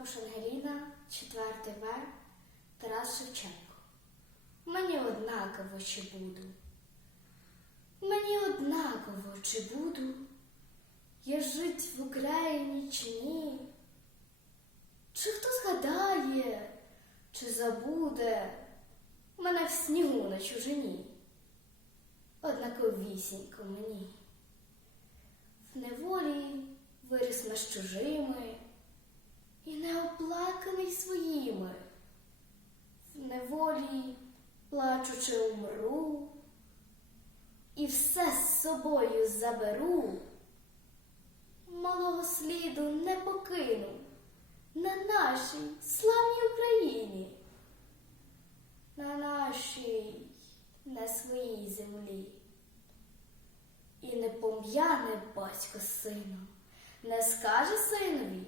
Бабуш Ангеліна, 4 В, Тарас Шевченко. Мені однаково, чи буду. Мені однаково, чи буду я жить в Україні чи ні. Чи хто згадає, чи забуде мене в снігу на чужині? Однаковісінько мені. В неволі виріс меж чужими неоплаканий своїми. В неволі плачучи умру, і все з собою заберу. Малого сліду не покину на нашій славній Україні, на нашій на своїй землі. І не пом'яне батько з сином, не скаже синові, сину,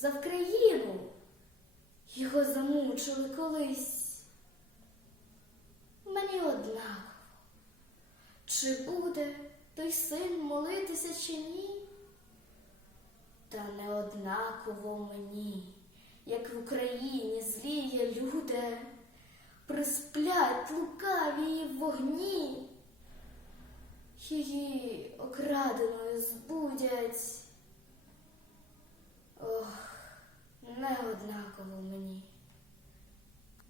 за Вкраїну. Його замучили колись. Мені однаково, чи буде той син молитися чи ні? Та не однаково мені, як в Україні зліє люди, присплять лукаві вогні, її окраденою збудять. Не однаково мені.